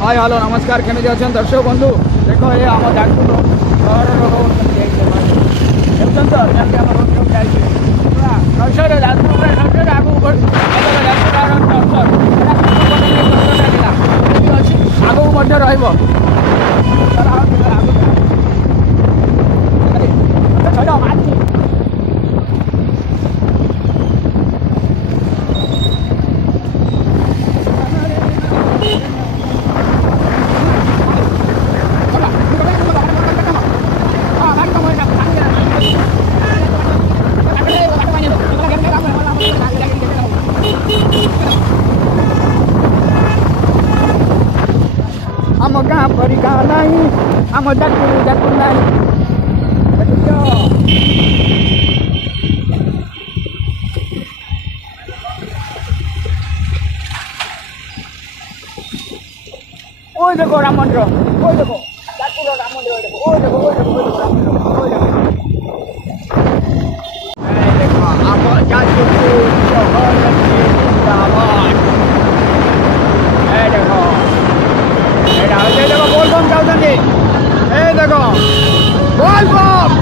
hi hello नमस्कार केमी अच्छा दर्शक बंधु देख ये आम जाजपुर सहर आगू आम गाँ परी गाँ नहीं आम जाजपुर नहीं ओए देखो राम मंदिर ओए देखो जाजपुर राम मंदिर ओए देखो ओए देखो ओए देखो राम मंदिर ओए देखो आम जाजपुर शहर देखो देखो बोल बम जाऊँगी देखो बोल बम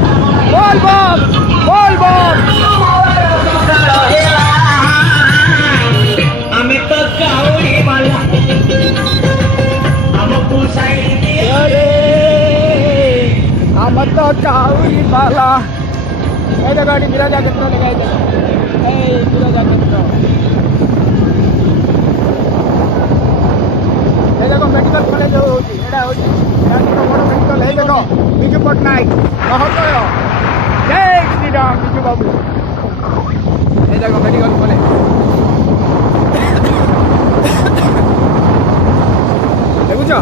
बोल बम बोल बम हम तो काउरी बाला देखो विराजा क्षेत्र लगा विराजा क्षेत्र देखो मेडिकल कॉलेज होती बड़ मेडिकल है देखो विजु पट्टनायक महोदय जय श्री राम विजु बाबू ये देखो मेडिकल कॉलेज देखुच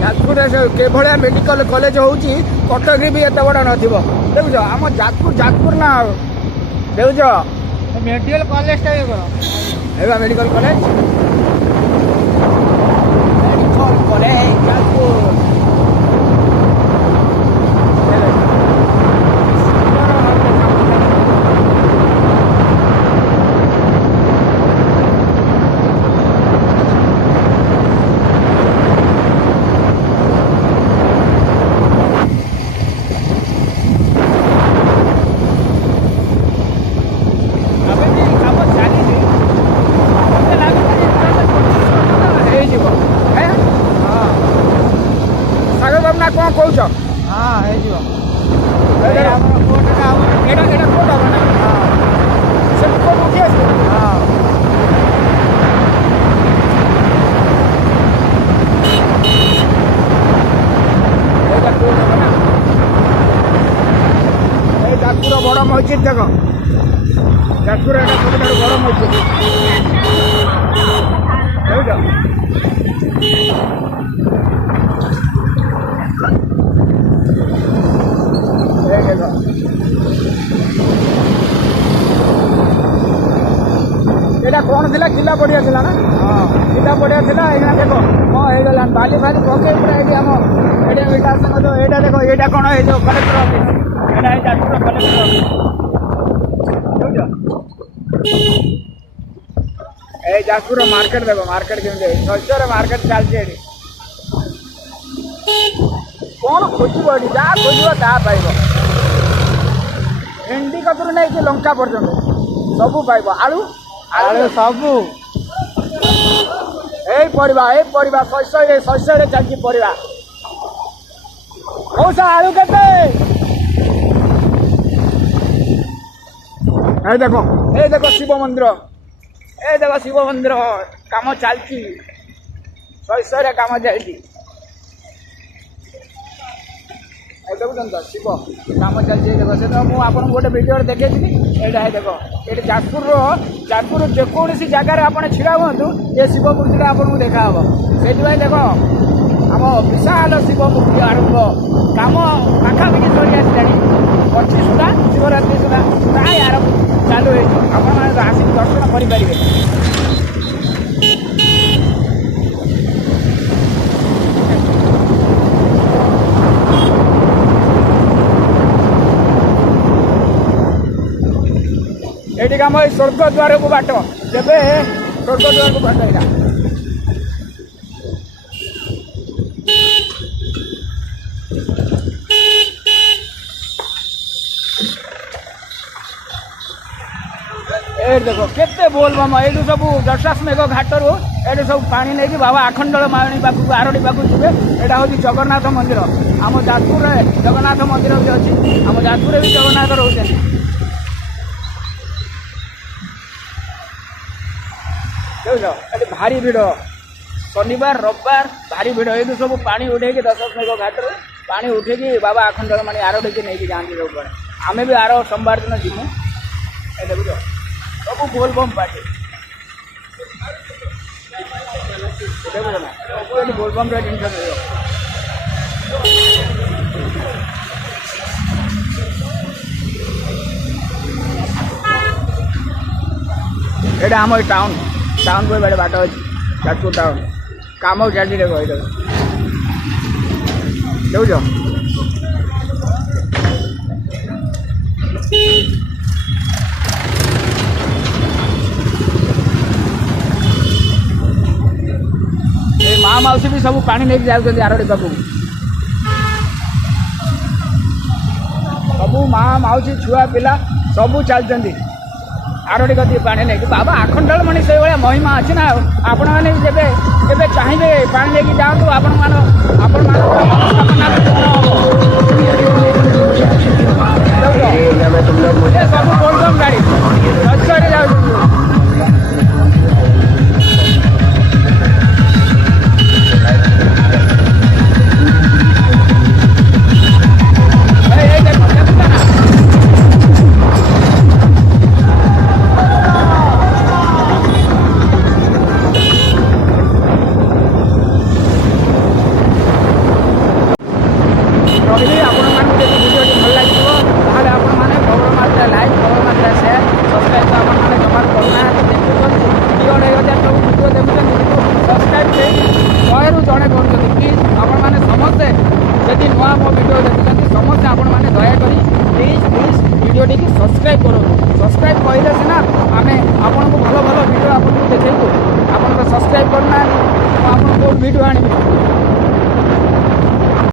जाजपुर के भाया मेडिकल कॉलेज होची कटक भी एत बड़ा नथिबो देखुच आम जाजपुर जाजपुर ना देखुच medical college medical college Jajpur कौन कौच हाँ जाजपुर बड़ मस्जिद देख जाजपुर सब बड़ मस्जिद एटा कौन थिला किला पड़िया थिला ना हां किला पड़िया थिला एना देखो हां हे गला बाली बाली पके पूरा एटी हम एटा विकास संघ जो एटा देखो एटा कोन हे जो कलेक्टर ऑफिस एटा हे जाजपुर कलेक्टर ऑफिस ए जाजपुर मार्केट देखो मार्केट केमते सजर मार्केट चलजे एटी कौन खोजब एटी जा खोजब ता पाइबो भेंडी कतरू नहीं कि लंका पर्यंत सबू पाइबो आलू आलू सबू परिवा शस्य चलती परिवा कौसा आलू केते देखो शिव मंदिर देखो शिव मंदिर काम चलती शस्य काम चलती देखुन तो शिव कम चलती देखो से तो मुझे आपको गोटे भिडियो देखी एटा है देखो ये जाजपुर जेकोसी जगार आप छिड़ा हूँ ये शिव मूर्ति आपको देखा हम से देखो आम विशाल शिव मूर्ति आरंभ कम पाखापाखि सरी आसा 25 सुधा शिवरात्रि सुधा प्राय आरंभ चालू आप आसिक दर्शन करेंगे ये आम स्वर्ग द्वार को बाट जब स्वर्ग द्वार को बाट यहाँ ये देख केते बोलबम ये सब दशाश्मेघ घाटर ये सब पानी नहीं बाबा आखंडल माणी पाखक आरडी पाखक जी यहाँ हूँ जगन्नाथ मंदिर आम जाजपुर जगन्नाथ मंदिर भी अच्छी आम जाजपुर भी जगन्नाथ रोचे देखो भारी भिड़ शनिवार रविवार भारी भिड़ ये सब पानी उठे दशाश्मेघ घाटर पानी उठे बाबा आखंडल माणी आरडी की नहीं जाती सब आम भी आर सोमवार दिन जीमु देखुच सब बोलबम पार्टी देखुच ना सब ये बोलबम जिन आम टाउन टाउन को बड़े बाट अच्छी जाजपुर टाउन काम चलती देखो ये देखुच माँ मौसी भी सब पानी नहीं जाऊँ आरडी पाखक सब माँ मौसी छुआ पिला सब चलते आरडी गति पानी नहीं बाबा आखंडल मणि से भाया महिमा अच्छी ना आपण मैंने जब चाहिए पानी लेकिन जातु आपण सब बोलबम गाड़ी जाऊ रही आपण मैंने भिडियो भल लगे ताले आपण मैंने खबर मार्टा लाइक खबर मार्टा शेयर सब्सक्राइब तो आपण मैंने जमा करना देखुं 2,500 सब भिडियो देखुं सब्सक्राइब से 100 रु जड़े कर प्लीज आपण मैंने समस्ते यदि नुआ मो भिडियो देखुं समस्ते आपण मैंने दयाकोरी प्लीज प्लीज भिडियो टी सब्सक्राइब करूँ सब्सक्राइब कहले सीना आम आपन को भल भल भिडियो आपको देखू आप सब्सक्राइब करना आपन को भिडियो आनी